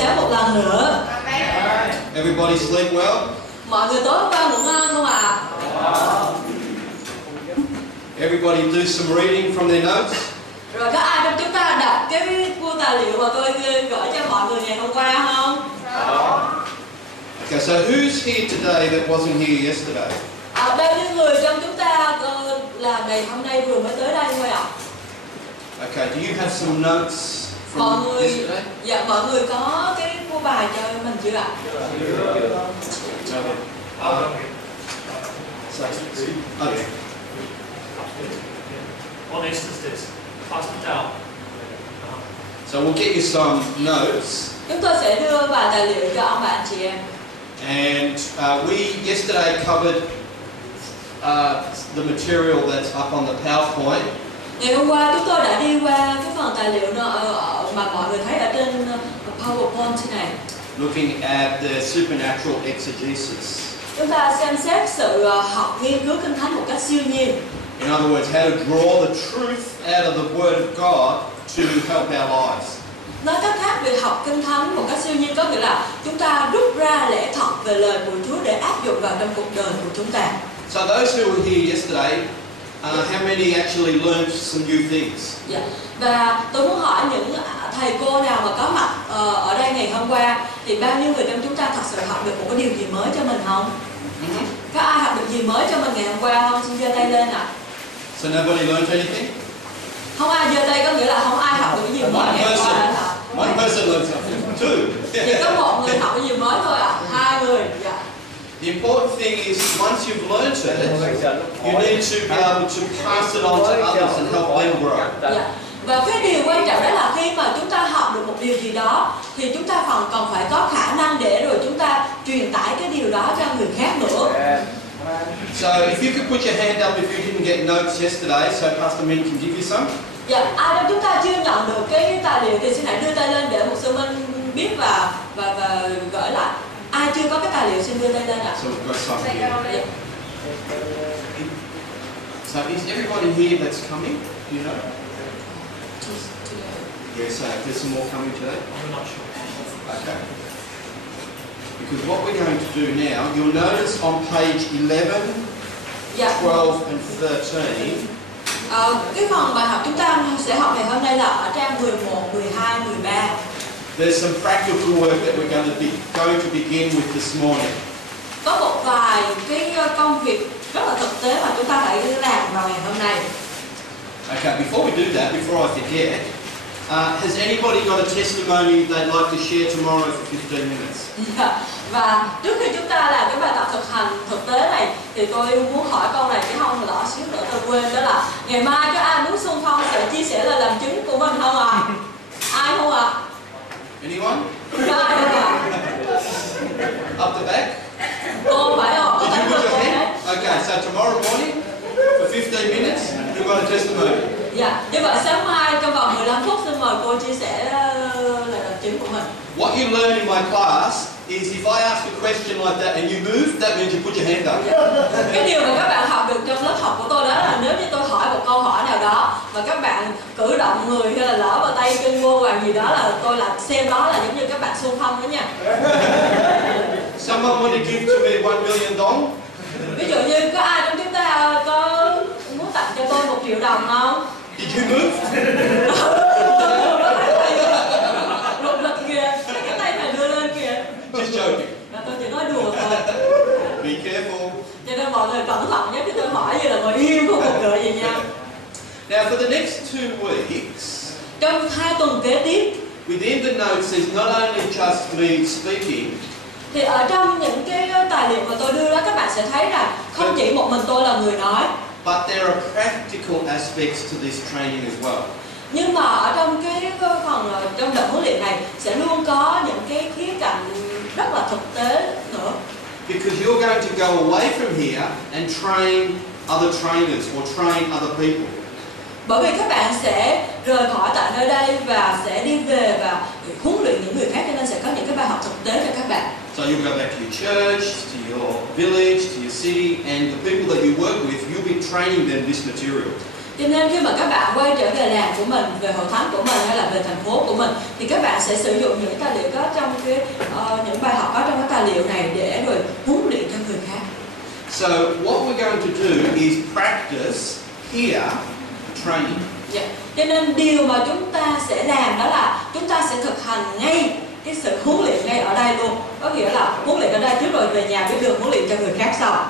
sáng một lần nữa. Everybody sleep well? Mọi người tối hôm qua ngủ ngon không ạ? Everybody do some reading from their notes? Rồi có ai trong chúng ta đọc cái cua tài liệu mà tôi gửi cho mọi người ngày hôm qua không? Okay, so who's here today that wasn't here yesterday? Bao nhiêu người trong chúng ta là ngày hôm nay vừa mới tới đây thôi ạ? Okay, do you have some notes from yesterday? Dạ, mọi người có cái cua bài cho mình chưa ạ? Okay. What instances? Pass it down. So we'll get you some notes. Chúng tôi sẽ đưa bài tài liệu cho ông bà anh chị em. And we yesterday covered the material that's up on the PowerPoint. Ngày hôm qua chúng tôi đã đi qua cái phần tài liệu mà mọi người thấy ở trên PowerPoint này. Looking at the supernatural exegesis. Chúng ta xem xét sự học nghiên cứu kinh thánh một cách siêu nhiên. In other words, how to draw the truth out of the Word of God to help our lives. Nói cách khác, việc học kinh thánh một cách siêu nhiên có nghĩa là chúng ta rút ra lẽ thật về lời của Chúa để áp dụng vào trong cuộc đời của chúng ta. So those who were here yesterday, how many actually learned some new things? Yeah. Và tôi muốn hỏi những thầy cô nào mà có mặt ở đây ngày hôm qua thì bao nhiêu người trong chúng ta thật sự học được một cái điều gì mới cho mình không? Có ai học được gì mới cho mình ngày hôm qua không? Xin giơ tay lên ạ. So nobody learned anything? Không ai giơ tay có nghĩa là không ai học được cái gì mới ngày hôm qua hả? One person learned something. Two. Chỉ có một người học cái gì mới thôi ạ. Hai người. Dạ. The important thing is once you've learned it, you need to be able to pass it on to others and help them grow. Dạ. Và cái điều quan trọng đó là khi mà chúng ta học được một điều gì đó thì chúng ta còn phải có khả năng để rồi chúng ta truyền tải cái điều đó cho người khác nữa. So if you could put your hand up if you didn't get notes yesterday, so Pastor Minh can give you some. Dạ, ai trong chúng ta chưa nhận được cái tài liệu thì xin hãy đưa tay lên để một sư Minh biết và gửi lại. Ai chưa có cái tài liệu xin đưa tay lên ạ. So we've got some here. So is everybody here that's coming? Do you know? Yes, so there's some more coming today? I'm not sure. Okay. Because what we're going to do now, you'll notice on page 11, 12 and 13. Cái phần bài học chúng ta sẽ học ngày hôm nay là ở trang 11, 12, 13. There's some practical work that we're going to begin with this morning. Có một vài cái công việc rất là thực tế mà chúng ta phải làm vào ngày hôm nay. Okay, before we do that, before I forget, has anybody got a testimony they'd like to share tomorrow for 15 minutes? Và trước khi chúng ta làm cái bài tập thực hành thực tế này thì tôi muốn hỏi câu này chứ không lỡ xíu nữa tôi quên, đó là ngày mai có ai muốn xung phong sẽ chia sẻ lời làm chứng của mình không ạ? Ai không ạ? Anyone? Có ai không ạ? Up the back? Cô phải không? Did you put your hand? Okay, so tomorrow morning for 15 minutes you've got a testimony. Dạ, như vậy sáng mai trong vòng 15 phút xin mời cô chia sẻ lời làm chứng của mình. What you learn in my class is if I ask a question like that and you move, that means you put your hand up. Cái điều mà các bạn học được trong lớp học của tôi đó là nếu như tôi hỏi một câu hỏi nào đó và các bạn cử động người hay là lỡ vào tay chân vô hoặc gì đó là tôi là xem đó là giống như các bạn xung phong đó nha. Someone want to give to me $1 million? Ví dụ như có ai trong chúng ta có muốn tặng cho tôi 1 triệu đồng không? Did you move? Lục lực kìa, cái tay phải đưa lên kìa. Just joking. Tôi chỉ nói đùa thôi. Be careful. Cho nên mọi người cẩn thận nhé, khi tôi hỏi gì là ngồi im không một gợi gì nha. Now for the next 2 weeks, Trong 2 tuần kế tiếp, within the notes is not only just me speaking, thì ở trong những cái tài liệu mà tôi đưa đó các bạn sẽ thấy rằng không chỉ một mình tôi là người nói, but there are practical aspects to this training as well. nhưng mà ở trong cái phần trong đợt huấn luyện này sẽ luôn có những cái khía cạnh rất là thực tế nữa. Because you're going to go away from here and train other trainers or train other people. Bởi vì các bạn sẽ rời khỏi tại nơi đây và sẽ đi về và huấn luyện những người khác, cho nên sẽ có những cái bài học thực tế cho các bạn. So you'll go back to your church, to your village, to your city, and the people that you work with, you'll be training them this material. Cho nên khi mà các bạn quay trở về làng của mình, về hội thánh của mình hay là về thành phố của mình, thì các bạn sẽ sử dụng những tài liệu có trong những bài học có trong cái tài liệu này để rồi huấn luyện cho người khác. So what we're going to do is practice here training. Cho nên điều mà chúng ta sẽ làm đó là chúng ta sẽ thực hành ngay cái sự huấn luyện ngay ở đây luôn. Có nghĩa là huấn luyện ở đây trước rồi về nhà biết đường huấn luyện cho người khác sau.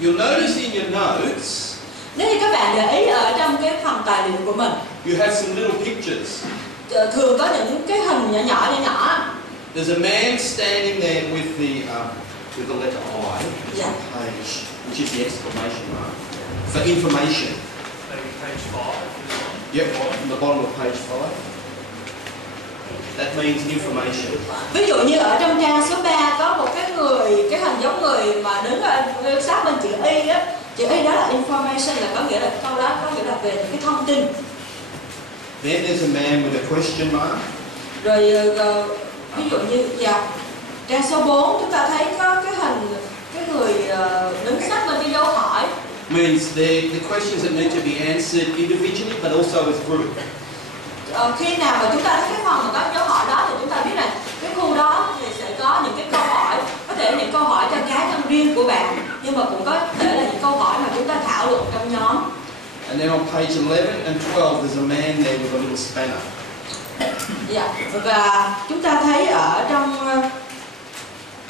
You'll notice in your notes. Nếu như các bạn để ý ở trong cái phần tài liệu của mình, you have some little pictures. Thường có những cái hình nhỏ nhỏ. There's a man standing there with the letter I, page, which is the exclamation mark, for information. Maybe page 5. Yep, on the bottom of page 5. That means information. Ví dụ như ở trong trang số 3 có một cái hình giống người mà đứng ở sát bên chữ Y á. Chữ Y đó là information, là có nghĩa là câu đó có nghĩa là về những cái thông tin. Then there's a man with a question mark. Rồi ví dụ như trang số 4 chúng ta thấy có cái hình cái người đứng sát bên cái dấu hỏi. Means the questions that need to be answered individually but also as group. Khi nào mà chúng ta thấy cái phần mà có dấu hỏi đó thì chúng ta biết là cái khu đó thì sẽ có những cái câu hỏi, có thể những câu hỏi cho cá nhân riêng của bạn, nhưng mà cũng có thể là những câu hỏi mà chúng ta thảo luận trong nhóm. And then on page 11 and 12 there's a man there with a little spanner. Và chúng ta thấy ở trong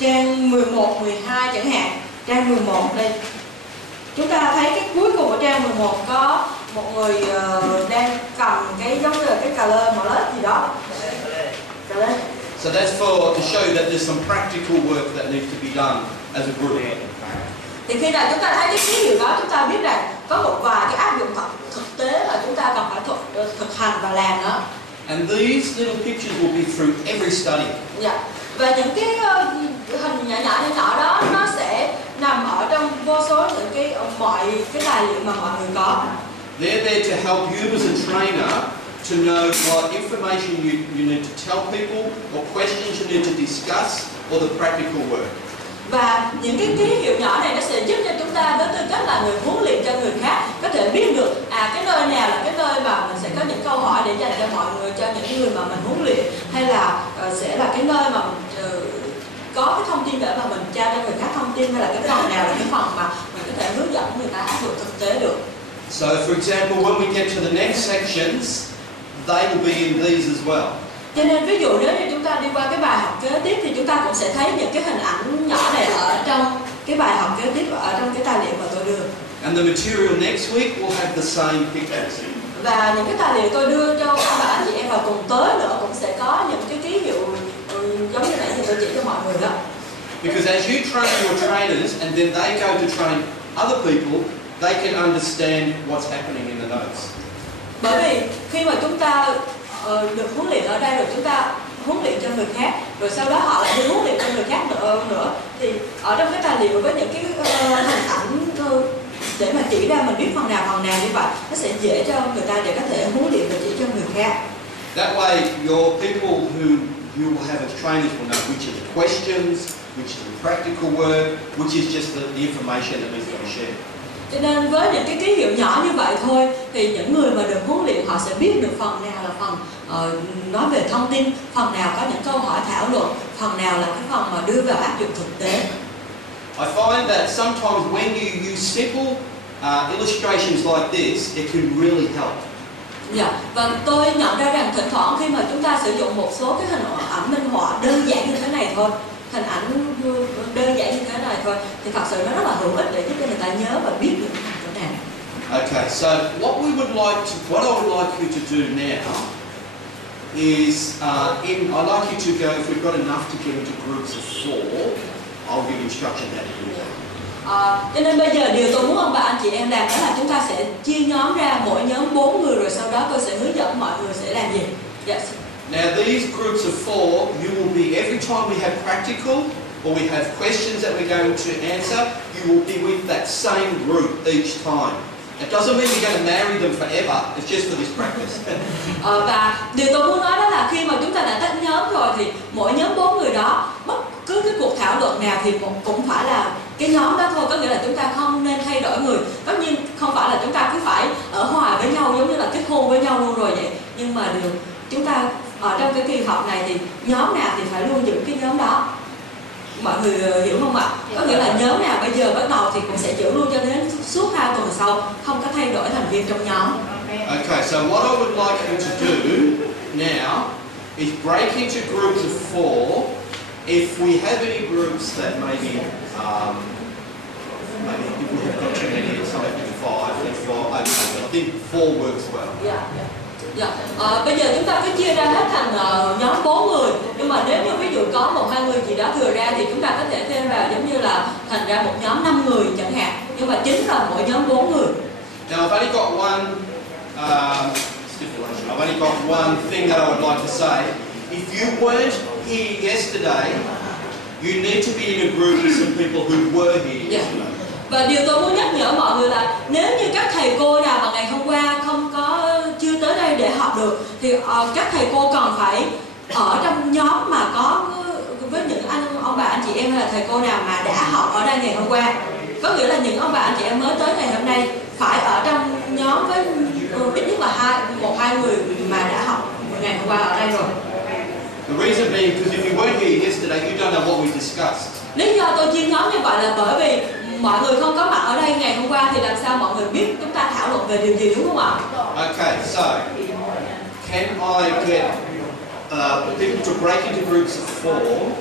trang 11, 12 chẳng hạn, trang 11 đây. Chúng ta thấy cái cuối cùng của trang 11 có một người đang cầm cái giống như là cái cà lê mỏ lết gì đó. Cà lê. So that's to show you that there's some practical work that needs to be done as a group. Thì khi nào chúng ta thấy cái ký hiệu đó, chúng ta biết rằng có một vài cái áp dụng thực tế mà chúng ta cần phải thực hành và làm nữa. And these little pictures will be through every study. Và những cái hình nhỏ đó nó sẽ nằm ở trong vô số những mọi cái tài liệu mà mọi người có. They're there to help you as a trainer to know what information you need to tell people, what questions you need to discuss, or the practical work. Và những cái ký hiệu nhỏ này nó sẽ giúp cho chúng ta với tư cách là người huấn luyện cho người khác có thể biết được cái nơi nào là cái nơi mà mình sẽ có những câu hỏi để dành cho mọi người, cho những người mà mình huấn luyện, hay là sẽ là cái nơi mà mình có cái thông tin để mà mình trao cho người khác thông tin, hay là cái phần nào là cái phần mà mình có thể hướng dẫn người ta áp dụng thực tế được. So, for example, when we get to the next sections, they will be in these as well. Cho nên ví dụ nếu như chúng ta đi qua cái bài học kế tiếp thì chúng ta cũng sẽ thấy những cái hình ảnh nhỏ này ở trong cái bài học kế tiếp, ở trong cái tài liệu mà tôi đưa. And the material next week will have the same pictures. Và những cái tài liệu tôi đưa cho các bạn anh chị em vào tuần tới nữa cũng sẽ có những cái ký hiệu giống như nãy giờ tôi chỉ cho mọi người đó. Because as you train your trainers and then they go to train other people, they can understand what's happening in the notes. Bởi vì khi mà chúng ta được huấn luyện ở đây rồi chúng ta huấn luyện cho người khác, rồi sau đó họ lại đi huấn luyện cho người khác nữa thì ở trong cái tài liệu với những cái hình ảnh để mà chỉ ra mình biết phần nào như vậy, nó sẽ dễ cho người ta để có thể huấn luyện và chỉ cho người khác. That way, your people who you will have as trainers will know which are the questions, which is the practical work, which is just the information that needs to be shared. Cho nên với những cái ký hiệu nhỏ như vậy thôi thì những người mà được huấn luyện họ sẽ biết được phần nào là phần nói về thông tin, phần nào có những câu hỏi thảo luận, phần nào là cái phần mà đưa vào áp dụng thực tế. I find that sometimes when you use simple illustrations like this, it can really help. Và tôi nhận ra rằng thỉnh thoảng khi mà chúng ta sử dụng một số cái hình ảnh minh họa đơn giản như thế này thôi, hình ảnh đơn giản như thế này thôi, thì thật sự nó rất là hữu ích để giúp cho người ta nhớ và biết được chỗ nào. Okay, so what I would like you to do now is I'd like you to go, if we've got enough to get into groups of 4, I'll give instruction how to do that. Cho nên bây giờ điều tôi muốn ông bà anh chị em làm đó là chúng ta sẽ chia nhóm ra, mỗi nhóm 4 người, rồi sau đó tôi sẽ hướng dẫn mọi người sẽ làm gì. Yes. Now these groups of 4, you will be, every time we have practical or we have questions that we're going to answer, you will be with that same group each time. It doesn't mean you're going to marry them forever, it's just for this practice. Và điều tôi muốn nói đó là khi mà chúng ta đã tách nhóm rồi thì mỗi nhóm 4 người đó, bất cứ cái cuộc thảo luận nào thì cũng phải là cái nhóm đó thôi, có nghĩa là chúng ta không nên thay đổi người. Tất nhiên không phải là chúng ta cứ phải ở hòa với nhau giống như là kết hôn với nhau luôn rồi vậy. Nhưng mà điều chúng ta ở trong cái kỳ học này thì nhóm nào thì phải luôn giữ cái nhóm đó. Mọi người hiểu không ạ? Có nghĩa là nhóm nào bây giờ bắt đầu thì cũng sẽ giữ luôn cho đến suốt 2 tuần sau, không có thay đổi thành viên trong nhóm. Okay, so what I would like you to do now is break into groups of 4. If we have any groups that maybe if we have got too many, it's not 5, then 4. Okay, I think 4 works well. Bây giờ chúng ta cứ chia ra hết thành nhóm 4 người. Nhưng mà nếu như ví dụ có 1-2 người gì đó thừa ra thì chúng ta có thể thêm vào giống như là thành ra một nhóm 5 người chẳng hạn. Nhưng mà chính là mỗi nhóm 4 người. Now I've only got one thing that I would like to say. If you weren't here yesterday, you need to be in a group with some people who were here yesterday. Và điều tôi muốn nhắc nhở mọi người là nếu như các thầy cô nào mà ngày hôm qua chưa tới đây để học được thì các thầy cô còn phải ở trong nhóm mà có với những ông bà anh chị em hay là thầy cô nào mà đã học ở đây ngày hôm qua. Có nghĩa là những ông bà anh chị em mới tới ngày hôm nay phải ở trong nhóm với ít nhất là 1-2 người mà đã học ngày hôm qua ở đây rồi. The reason being because if you weren't here yesterday, you don't know what we discussed. Lý do tôi chia nhóm như vậy là bởi vì mọi người không có mặt ở đây ngày hôm qua thì làm sao mọi người biết chúng ta thảo luận về điều gì, đúng không ạ? Okay, so can I get people to break into groups of 4?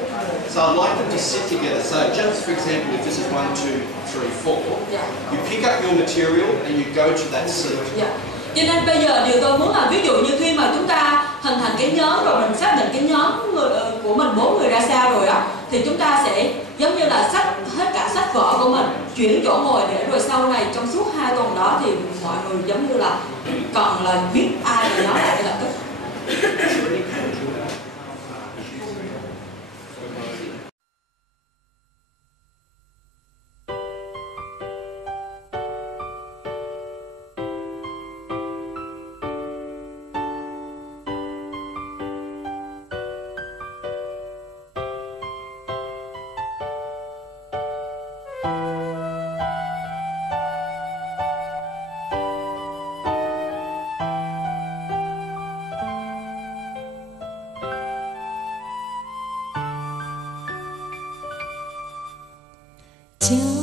So I'd like them to sit together. So just for example, if this is 1, 2, 3, 4, you pick up your material and you go to that seat. Cho nên bây giờ điều tôi muốn là ví dụ như khi mà chúng ta hình thành cái nhóm rồi mình xác định cái nhóm của mình 4 người ra sao rồi á, thì chúng ta sẽ giống như là xách hết cả sách vở của mình, chuyển chỗ ngồi để rồi sau này trong suốt 2 tuần đó thì mọi người giống như là còn là biết ai thì nói lại lập tức. Chưa